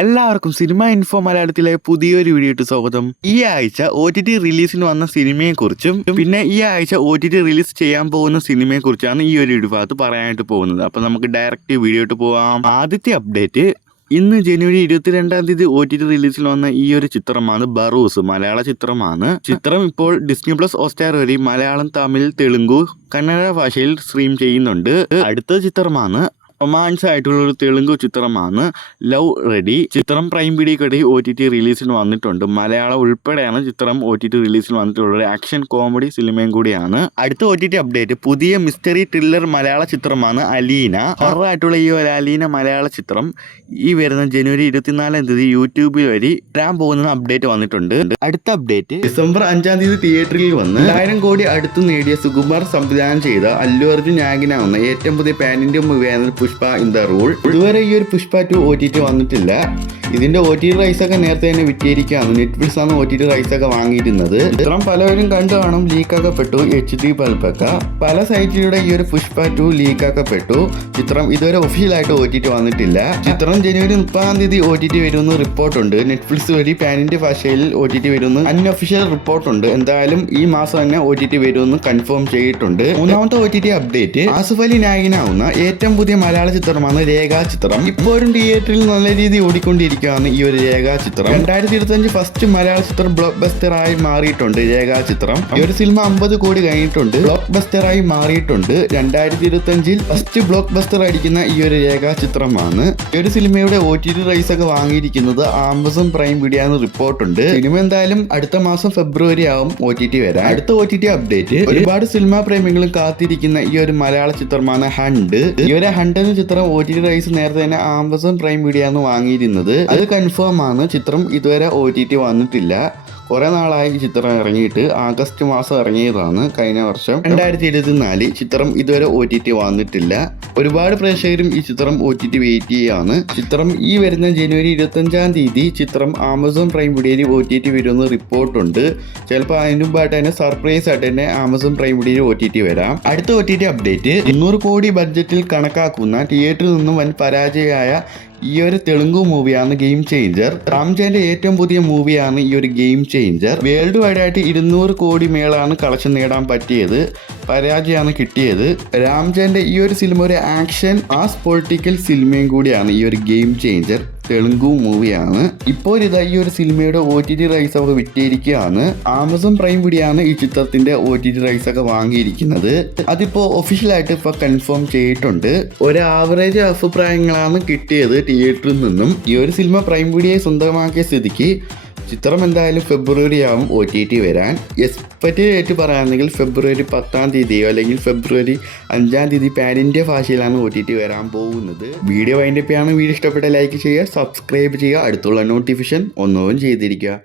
എല്ലാവർക്കും cinema info മലയാളത്തിലെ പുതിയൊരു വീഡിയോയ്ക്ക് സ്വാഗതം. ഈ ആഴ്ച OTT റിലീസിന് വന്ന സിനിമയെക്കുറിച്ചും പിന്നെ ഈ ആഴ്ച OTT റിലീസ് ചെയ്യാൻ പോകുന്ന സിനിമയെക്കുറിച്ചാണ് ഈ ഒരു ഭാഗത്ത് പറയാനായിട്ട് പോകുന്നത്. അപ്പോൾ നമുക്ക് ഡയറക്റ്റ് വീഡിയോയിട്ട് പോവാം. ആദ്യത്തെ അപ്ഡേറ്റ്, ഇന്ന് ജനുവരി 22-ാം തീയതി OTT റിലീസിൽ വന്ന ഈ ഒരു ചിത്രമാണ് ബറൂസ്. മലയാള ചിത്രമാണ്. ചിത്രം ഇപ്പോൾ ഡിസ്നി പ്ലസ് ഹോട്ട്സ്റ്റാർ വഴി മലയാളം, തമിഴ്, തെലുങ്കു, കന്നഡ ഭാഷയിൽ സ്ട്രീം ചെയ്യുന്നുണ്ട്. അടുത്ത ചിത്രമാണ് റൊമാൻസ് ആയിട്ടുള്ള ഒരു തെലുങ്ക് ചിത്രമാണ് ലവ് റെഡി. ചിത്രം പ്രൈം വീഡിയോയ്ക്കിടെ OTT റിലീസിന് വന്നിട്ടുണ്ട്. മലയാളം ഉൾപ്പെടെയാണ് ചിത്രം OTT റിലീസിന് വന്നിട്ടുള്ളത്. ആക്ഷൻ കോമഡി സിനിമയും കൂടിയാണ്. അടുത്ത OTT അപ്ഡേറ്റ്, പുതിയ മിസ്റ്ററി ത്രില്ലർ മലയാള ചിത്രമാണ് അലീന. ഹൊറർ ആയിട്ടുള്ള ഈ ഒരു അലീന മലയാള ചിത്രം ഈ വരുന്ന ജനുവരി 24-ാം തീയതി യൂട്യൂബിൽ വഴി വരാൻ പോകുന്ന അപ്ഡേറ്റ് വന്നിട്ടുണ്ട്. അടുത്ത അപ്ഡേറ്റ്, ഡിസംബർ 5-ാം തീയതി തിയേറ്ററിൽ വന്ന് 1000 കോടി അടുത്ത് നേടിയ സുകുമാർ സംവിധാനം ചെയ്ത അല്ലു അർജുൻ നായകനാവുന്ന ഏറ്റവും പുതിയ പാൻ ഇന്ത്യ മൂവിയാണ് പുഷ്പ ഇൻ ദ റൂൾ. ഇതുവരെ ഈ ഒരു പുഷ്പ 2 OTT വന്നിട്ടില്ല. ഇതിന്റെ OTT റൈസ് ഒക്കെ നേരത്തെ തന്നെ വിറ്റേരിക്കുകയാണ്. നെറ്റ്ഫ്ലിക്സ് ആണ് OTT റൈസ് ഒക്കെ വാങ്ങിയിരുന്നത്. ചിത്രം പലവരും കണ്ടു കാണും. ലീക്കാക്കപ്പെട്ടു. HD പൽപ്പൊക്കെ പല സൈറ്റിലൂടെ ഈ ഒരു പുഷ്പ 2 ലീക്കാക്കപ്പെട്ടു. ചിത്രം ഇതുവരെ ഒഫീഷ്യലായിട്ട് OTT വന്നിട്ടില്ല. ചിത്രം ജനുവരി 30-ാം തീയതി OTT വരുമെന്ന് റിപ്പോർട്ടുണ്ട്. നെറ്റ്ഫ്ലിക്സ് വഴി പാൻ ഇന്ത്യ ഭാഷയിൽ OTT വരുമെന്ന് അൺഒഫീഷ്യൽ റിപ്പോർട്ടുണ്ട്. എന്തായാലും ഈ മാസം തന്നെ OTT വരുമെന്ന് കൺഫേം ചെയ്തിട്ടുണ്ട്. മൂന്നാമത്തെ OTT അപ്ഡേറ്റ്, ആസിഫ് അലി നായകനാവുന്ന ഏറ്റവും പുതിയ മലയാള ചിത്രമാണ് രേഖാ ചിത്രം. ഇപ്പോഴും തിയേറ്ററിൽ നല്ല രീതിയിൽ ഓടിക്കൊണ്ടിരിക്കുകയാണ് ഈ ഒരു രേഖാ ചിത്രം. 2025 ഫസ്റ്റ് മലയാള ചിത്രം ബ്ലോക്ക് ബസ്റ്റർ ആയി മാറിയിട്ടുണ്ട് രേഖാ ചിത്രം. ഈ ഒരു സിനിമ 50 കോടി കഴിഞ്ഞിട്ടുണ്ട്. ബ്ലോക്ക് ബസ്റ്റർ ആയി മാറിയിട്ടുണ്ട്. 2025 ഫസ്റ്റ് ബ്ലോക്ക് ബസ്റ്റർ അടിക്കുന്ന ഈ ഒരു രേഖാ ചിത്രമാണ്. ഈ ഒരു സിനിമയുടെ OTT റൈസ് ഒക്കെ വാങ്ങിയിരിക്കുന്നത് ആമസോൺ പ്രൈം വീഡിയോ എന്ന് റിപ്പോർട്ടുണ്ട്. സിനിമ എന്തായാലും അടുത്ത മാസം ഫെബ്രുവരി ആവും OTT വരാൻ. അടുത്ത OTT അപ്ഡേറ്റ്, ഒരുപാട് സിനിമാ പ്രേമികളും കാത്തിരിക്കുന്ന ഈ ഒരു മലയാള ചിത്രമാണ് ഹണ്ട്. ഈ ഒരു ഹണ്ട് എന്ന ചിത്രം OTT റൈസ് നേരത്തെ തന്നെ ആമസോൺ പ്രൈം വീഡിയോ ആണ് വാങ്ങിയിരുന്നത്. അത് കൺഫേം ആണ്. ചിത്രം ഇതുവരെ OTT വന്നിട്ടില്ല. കുറെ നാളായി ഈ ചിത്രം ഇറങ്ങിയിട്ട്. ആഗസ്റ്റ് മാസം ഇറങ്ങിയതാണ് കഴിഞ്ഞ വർഷം 2024. ചിത്രം ഇതുവരെ OTT വന്നിട്ടില്ല. ഒരുപാട് പ്രേക്ഷകരും ഈ ചിത്രം OTT വെയിറ്റ് ചെയ്യുകയാണ്. ചിത്രം ഈ വരുന്ന ജനുവരി 25-ാം തീയതി ചിത്രം ആമസോൺ പ്രൈം വീഡിയോയിൽ OTT വരുമെന്ന് റിപ്പോർട്ടുണ്ട്. ചിലപ്പോൾ അതിന് മുമ്പായിട്ട് തന്നെ സർപ്രൈസ് ആയിട്ട് തന്നെ ആമസോൺ പ്രൈം വീഡിയോയിൽ OTT വരാം. അടുത്ത OTT അപ്ഡേറ്റ്, 200 കോടി ബഡ്ജറ്റിൽ കണക്കാക്കുന്ന തിയേറ്ററിൽ നിന്നും വൻ പരാജയമായ ഈ ഒരു തെലുങ്കു മൂവിയാണ് ഗെയിം ചേഞ്ചർ. രാംചന്റെ ഏറ്റവും പുതിയ മൂവിയാണ് ഈ ഒരു ഗെയിം ചേഞ്ചർ. വേൾഡ് വൈഡ് ആയിട്ട് 200 കോടി മേളാണ് കളക്ഷൻ നേടാൻ പറ്റിയത്. പരാജയമാണ് കിട്ടിയത്. രാംചന്റെ ഈ ഒരു സിനിമ ഒരു ആക്ഷൻ ആസ് പൊളിറ്റിക്കൽ സിനിമയും കൂടിയാണ് ഈ ഒരു ഗെയിം ചേഞ്ചർ. തെലുങ്കു മൂവിയാണ്. ഇപ്പോൾ ഇതാ ഈ ഒരു സിനിമയുടെ OTT റൈസ് ഒക്കെ വിറ്റേരിക്കുകയാണ്. ആമസോൺ പ്രൈം വീഡിയോയാണ് ഈ ചിത്രത്തിന്റെ OTT റൈസ് ഒക്കെ വാങ്ങിയിരിക്കുന്നത്. അതിപ്പോ ഒഫീഷ്യലായിട്ട് ഇപ്പൊ കൺഫേം ചെയ്തിട്ടുണ്ട്. ഒരു ആവറേജ് അഭിപ്രായങ്ങളാണ് കിട്ടിയത് തിയേറ്ററിൽ നിന്നും. ഈ ഒരു സിനിമ പ്രൈം വീഡിയോ സ്വന്തമാക്കിയ സ്ഥിതിക്ക് ചിത്രം എന്തായാലും ഫെബ്രുവരി ആവും OTT വരാൻ. എക്സ്പെക്റ്റ് ഡേറ്റ് പറയുകയാണെങ്കിൽ ഫെബ്രുവരി 10-ാം തീയതിയോ അല്ലെങ്കിൽ ഫെബ്രുവരി 5-ാം തീയതി പാൻ ഇന്ത്യ ഭാഷയിലാണ് OTT വരാൻ പോകുന്നത്. വീഡിയോ വൈൻഡപ്പ് ആണ്. വീഡിയോ ഇഷ്ടപ്പെട്ട ലൈക്ക് ചെയ്യുക, സബ്സ്ക്രൈബ് ചെയ്യുക, അടുത്തുള്ള നോട്ടിഫിക്കേഷൻ ഒന്നും ചെയ്തിരിക്കുക.